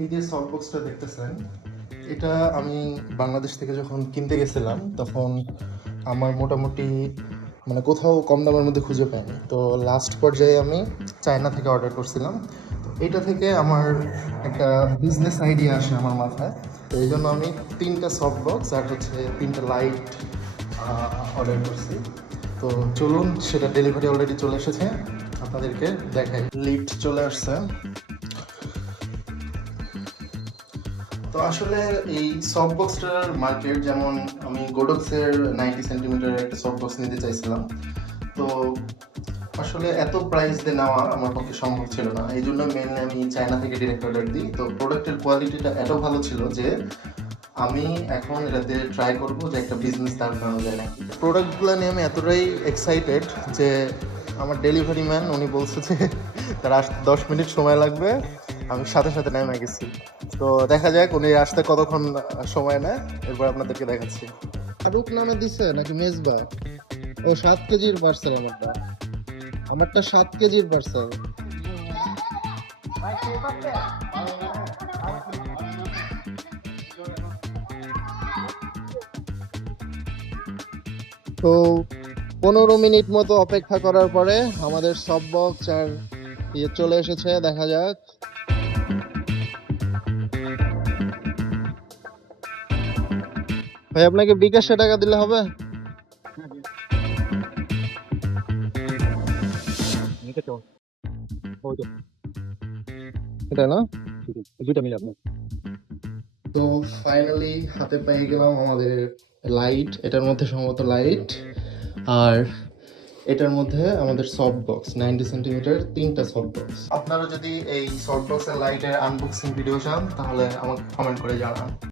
এই যে সফট বক্সটা দেখতেছেন, এটা আমি বাংলাদেশ থেকে যখন কিনতে গেছিলাম তখন আমার মোটামুটি মানে কোথাও কম দামের মধ্যে খুঁজে পাইনি। তো লাস্ট পর্যায়ে আমি চায়না থেকে অর্ডার করছিলাম। তো এটা থেকে আমার একটা বিজনেস আইডিয়া আসে আমার মাথায়। তো এই জন্য আমি 3টা সফট বক্স আর হচ্ছে 3টা লাইট অর্ডার করছি। তো চলুন, সেটা ডেলিভারি অলরেডি চলে এসেছে, আপনাদেরকে দেখাই। লিফট চলে আসছে। তো আসলে এই সফট বক্সটার মার্কেট, যেমন আমি গোডক্সের 90 সেন্টিমিটার একটা সফট বক্স নিতে চাইছিলাম। তো আসলে এত প্রাইস দিয়ে নেওয়া আমার পক্ষে সম্ভব ছিল না, এই জন্য মেনলি আমি চায়না থেকে ডিরেক্ট অর্ডার দিই। তো প্রোডাক্টের কোয়ালিটিটা এত ভালো ছিল যে আমি এখন এটাতে ট্রাই করব যে একটা বিজনেস দাঁড় করানো যায় নাকি। প্রোডাক্টগুলো নিয়ে আমি এতটাই এক্সাইটেড যে আমার ডেলিভারি ম্যান উনি বলছে যে তার আসতে 10 মিনিট সময় লাগবে। আমি সাথে সাথে নেমে গেছি। তো দেখা যাক উনি আসতে কতক্ষণ সময় নেয়, এরপর আপনাদেরকে দেখাচ্ছি। ফারুক নামে দিছে নাকি মেজবা? ও 7 কেজির পার্সেল। আমারটা 7 কেজির পার্সেল। তো 15 মিনিট মতো অপেক্ষা করার পরে আমাদের সব বক্স আর চলে এসেছে, দেখা যাক। ভাই আপনাকে বিকাশে টাকা দিলে হবে? এটা না, দুইটা মিলে আপনার। তো ফাইনালি হাতে পেয়ে গেলাম আমাদের লাইট। এটার মধ্যে সম্ভবত লাইট, আর এটার মধ্যে আমাদের সফট বক্স 90 সেন্টিমিটার 3টা সফট বক্স। আপনারা যদি এই সফট বক্সের লাইটের আনবক্সিং ভিডিও চান তাহলে আমাকে কমেন্ট করে জানান।